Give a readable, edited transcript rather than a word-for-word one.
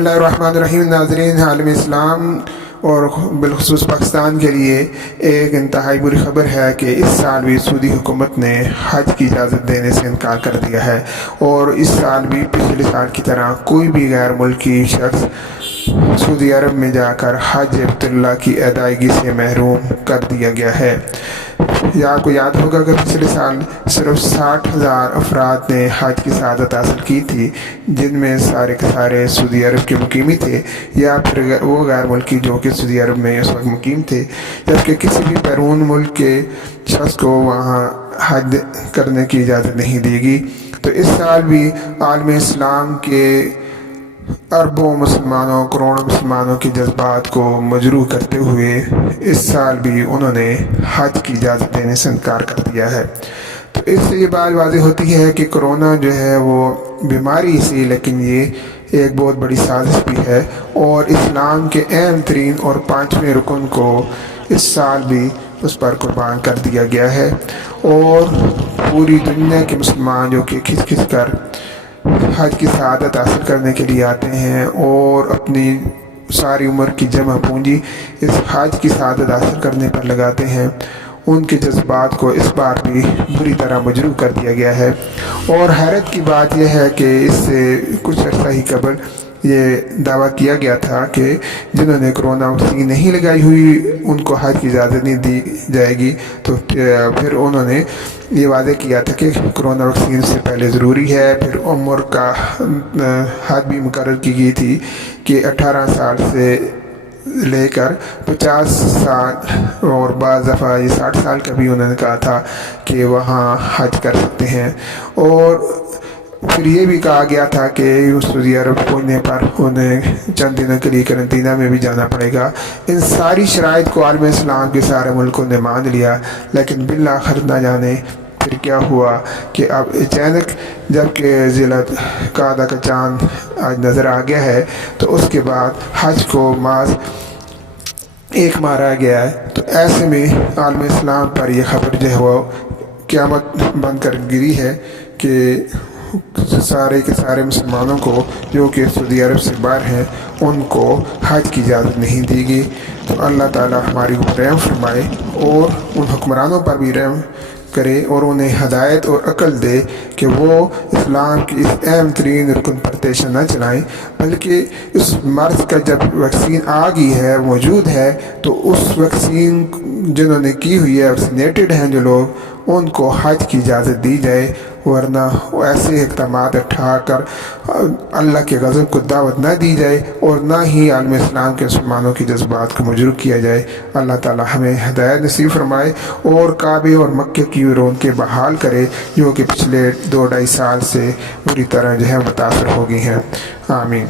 बिस्मिल्लाहिर्रहमानिर्रहीम। नाज़रीन, आलम इस्लाम और बिलखुसूस पाकिस्तान के लिए एक इंतहाई बुरी खबर है कि इस साल भी सऊदी हुकूमत ने हज की इजाज़त देने से इनकार कर दिया है और इस साल भी पिछले साल की तरह कोई भी गैर मुल्की शख्स सऊदी अरब में जाकर हज बैतुल्लाह की अदायगी से महरूम कर दिया गया है। या आपको याद होगा कि पिछले साल सिर्फ 60,000 अफराद ने हज की सआदत हासिल की थी, जिनमें सारे के सारे सऊदी अरब के मुकीमी थे या फिर वो गैर मुल्की जो कि सऊदी अरब में उस वक्त मुकीम थे, जबकि किसी भी बैरून मुल्क के शख्स को वहाँ हज करने की इजाज़त नहीं देगी। तो इस साल भी आलम इस्लाम के अरबों मुसलमानों करोड़ों मुसलमानों के जज्बात को मजरूह करते हुए इस साल भी उन्होंने हज की इजाज़त देने से इनकार कर दिया है। तो इससे ये बात वाज़ेह होती है कि कोरोना जो है वो बीमारी सी, लेकिन ये एक बहुत बड़ी साजिश भी है और इस्लाम के अहम तरीन और 5वें रुकन को इस साल भी उस पर कुर्बान कर दिया गया है। और पूरी दुनिया के मुसलमान जो कि खिंच खिंच कर हज की सआदत हासिल करने के लिए आते हैं और अपनी सारी उम्र की जमा पूंजी इस हज की सआदत हासिल करने पर लगाते हैं, उनके जज्बात को इस बार भी बुरी तरह मजरूह कर दिया गया है। और हैरत की बात यह है कि इससे कुछ अर्सा ही कबल ये दावा किया गया था कि जिन्होंने कोरोना वैक्सीन नहीं लगाई हुई उनको हज की इजाज़त नहीं दी जाएगी। तो फिर उन्होंने ये वादे किया था कि कोरोना वैक्सीन से पहले ज़रूरी है। फिर उम्र का हद भी मुकर्रर की गई थी कि 18 साल से लेकर 50 साल और बाज़ दफ़ा ये 60 साल का भी उन्होंने कहा था कि वहाँ हज कर सकते हैं। और फिर ये भी कहा गया था कि सऊदी अरब पहुंचने पर उन्हें चंद दिनों के लिए करंतना में भी जाना पड़ेगा। इन सारी शराइत को आलम इस्लाम के सारे मुल्कों ने मान लिया, लेकिन बिलाखिर न जाने फिर क्या हुआ कि अब अचानक जबकि ज़िलत कादा का चाँद आज नज़र आ गया है, तो उसके बाद हज को माज एक मारा गया है। तो ऐसे में आलम इस्लाम पर यह खबर जो है वो क़यामत बन कर गिरी है कि सारे के सारे मुसलमानों को जो कि सऊदी अरब से बाहर हैं उनको हज की इजाज़त नहीं दी गई। तो अल्लाह ताला हमारी ऊपर रहम फरमाए और उन हुक्मरानों पर भी रहम करे और उन्हें हदायत और अक्ल दे कि वो इस्लाम की इस अहम तरीन रुकन पर तेश न चलाएँ, बल्कि इस मर्ज़ का जब वैक्सीन आ गई है मौजूद है तो उस वैक्सीन जिन्होंने की हुई है, वैक्सीनेटेड हैं जो लोग, उनको हज की इजाज़त दी जाए, वरना ऐसे इक़दामात उठाकर अल्लाह के गज़ब को दावत न दी जाए और ना ही आलम इस्लाम के मुसलमानों की जज्बात को मजरूह किया जाए। अल्लाह ताला हमें हिदायत नसीब फरमाए और काबे और मक्के की रौनकें बहाल करे जो कि पिछले 2-2.5 साल से बुरी तरह जो है मुतासर हो गई हैं। आमीन।